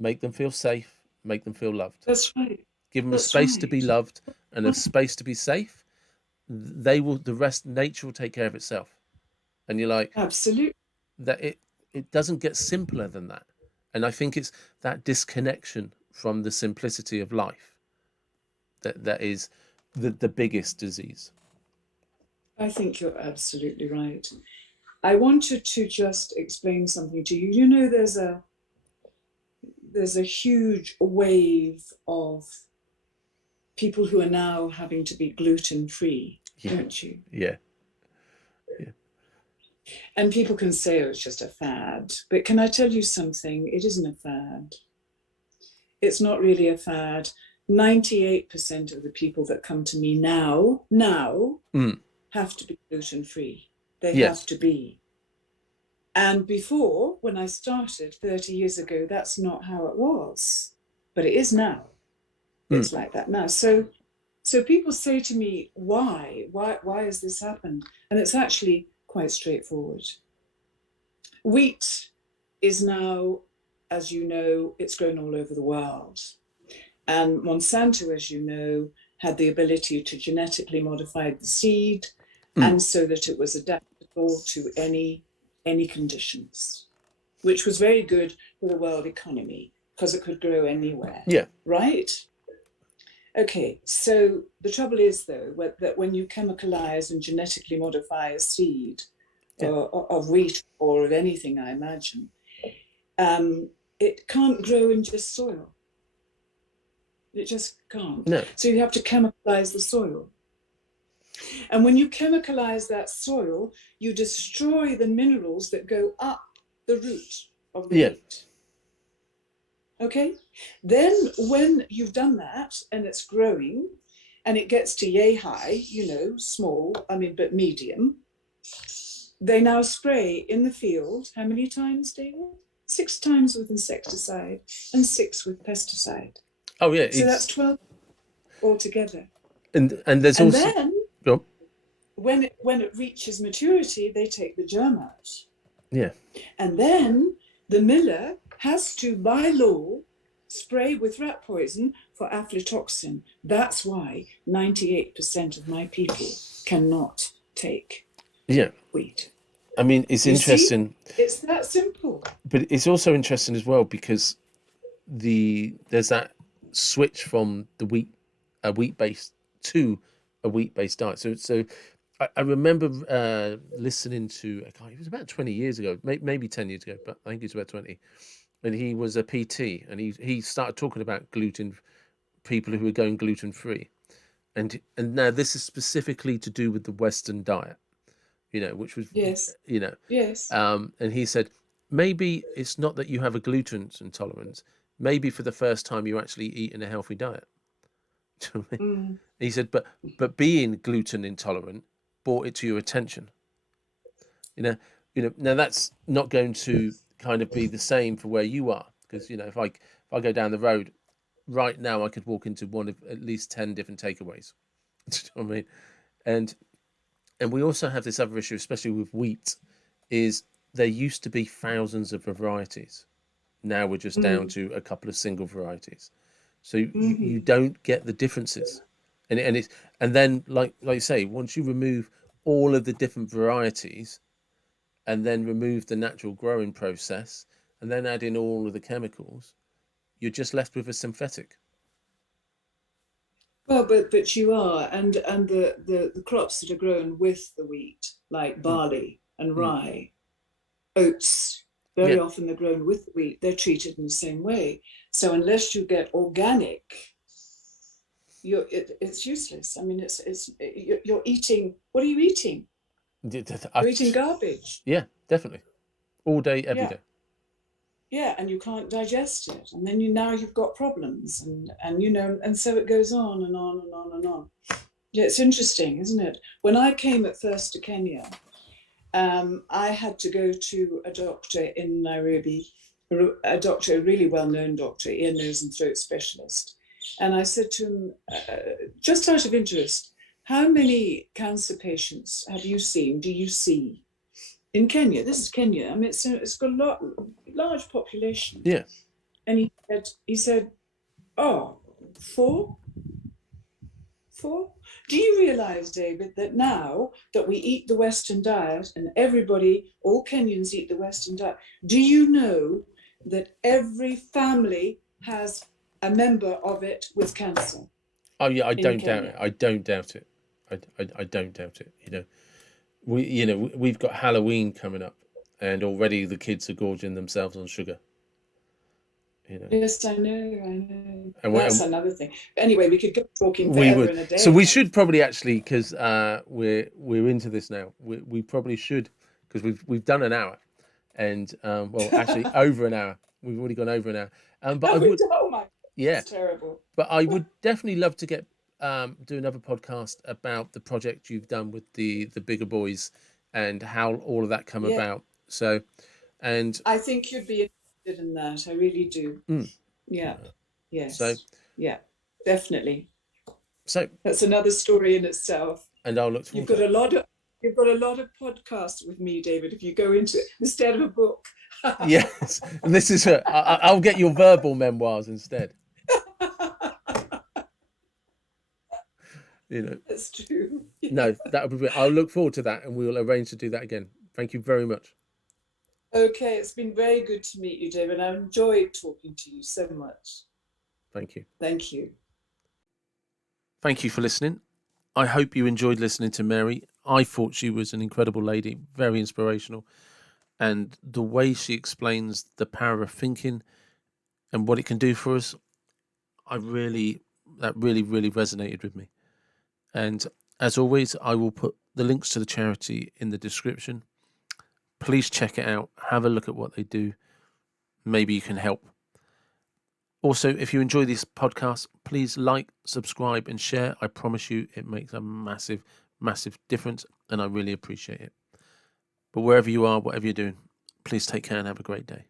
make them feel safe, make them feel loved, That's right. give them a That's space to be right. loved and a space to be safe. They will, the rest, nature will take care of itself. And you're like, Absolutely. that it doesn't get simpler than that. And I think it's that disconnection from the simplicity of life that is the biggest disease. I think you're absolutely right. I wanted to just explain something to you. You know, there's a huge wave of people who are now having to be gluten free, Yeah, don't you? yeah, yeah, And people can say, oh, it's just a fad. But can I tell you something? It isn't a fad. It's not really a fad. 98% of the people that come to me now mm, have to be gluten free. They have yes, to be. And before, when I started 30 years ago, that's not how it was. But it is now. mm, It's like that now. So people say to me, why? Why has this happened? And it's actually quite straightforward. Wheat is now, as you know, it's grown all over the world. And Monsanto, as you know, had the ability to genetically modify the seed, mm, and so that it was adaptable to any conditions, which was very good for the world economy because it could grow anywhere, yeah, right? Okay, so the trouble is, though, that when you chemicalize and genetically modify a seed yeah, of wheat or of anything, I imagine, it can't grow in just soil. It just can't. no, So you have to chemicalize the soil. And when you chemicalize that soil, you destroy the minerals that go up the root of the yeah, wheat. Okay? Then when you've done that and it's growing and it gets to yay high, you know, small, I mean, but medium, they now spray in the field. How many times, David? 6 times with insecticide and 6 with pesticide. oh yeah, So that's it's 12 altogether. and there's And also then oh, when it reaches maturity, they take the germ out. yeah, And then the miller has to, by law, spray with rat poison for aflatoxin. That's why 98% of my people cannot take yeah. wheat. I mean, it's You see, interesting, it's that simple. but it's also interesting as well because there's that switch from the wheat based to a wheat based diet. So I remember listening to a guy. It was about 20 years ago, maybe 10 years ago, but I think it's about 20. And he was a PT, and he started talking about gluten, people who were going gluten free, and now this is specifically to do with the Western diet, which was, Yes, you know, yes. and he said maybe it's not that you have a gluten intolerance. Maybe for the first time you're actually eating a healthy diet. Mm, He said, but being gluten intolerant brought it to your attention. You know, Now that's not going to kind of be the same for where you are, because if I go down the road right now, I could walk into one of at least 10 different takeaways. Do you know what I mean? And and we also have this other issue, especially with wheat, is there used to be thousands of varieties. Now we're just down mm, to a couple of single varieties. So you don't get the differences, and then like you say, once you remove all of the different varieties, and then remove the natural growing process, and then add in all of the chemicals, you're just left with a synthetic. Well, but you are, and the crops that are grown with the wheat, like barley and rye, oats, very often they're grown with the wheat. They're treated in the same way. So unless you get organic, it's useless. I mean, you're eating. What are you eating? You're eating garbage. Yeah, definitely, all day, every day. Yeah, and you can't digest it, and then now you've got problems, and you know, and so it goes on and on and on and on. Yeah, it's interesting, isn't it? When I came at first to Kenya, I had to go to a doctor in Nairobi, a really well-known doctor, ear, nose, and throat specialist, and I said to him, just out of interest, how many cancer patients have you seen? Do you see? In Kenya? This is Kenya. I mean, it's got a large population. Yeah. And he said, oh, 4? Do you realize, David, that now that we eat the Western diet, and all Kenyans eat the Western diet, do you know that every family has a member of it with cancer? Oh yeah, I don't doubt it. I don't doubt it. I don't doubt it. We've got Halloween coming up, and already the kids are gorging themselves on sugar. Yes, I know. And that's another thing. Anyway, we could go talking forever in a day. So we should probably actually, because we're into this now. We probably should, because we've done an hour, and well, actually over an hour. We've already gone over an hour. But oh my, yeah, that's terrible. But I would definitely love to get do another podcast about the project you've done with the bigger boys and how all of that come about. So, and I think you'd be interested in that. I really do. Yeah. Yes. So, yeah, definitely. So that's another story in itself. And I'll look forward. You've got a lot of podcasts with me, David. If you go into it instead of a book. Yes, and this is I'll get your verbal memoirs instead. That's true. No, that would be. I'll look forward to that, and we'll arrange to do that again. Thank you very much. Okay, it's been very good to meet you, David. I've enjoyed talking to you so much. Thank you. Thank you. Thank you for listening. I hope you enjoyed listening to Mary. I thought she was an incredible lady, very inspirational, and the way she explains the power of thinking and what it can do for us, that really resonated with me. And as always, I will put the links to the charity in the description. Please check it out. Have a look at what they do. Maybe you can help. Also, if you enjoy this podcast, please like, subscribe, and share. I promise you it makes a massive, massive difference, and I really appreciate it. But wherever you are, whatever you're doing, please take care and have a great day.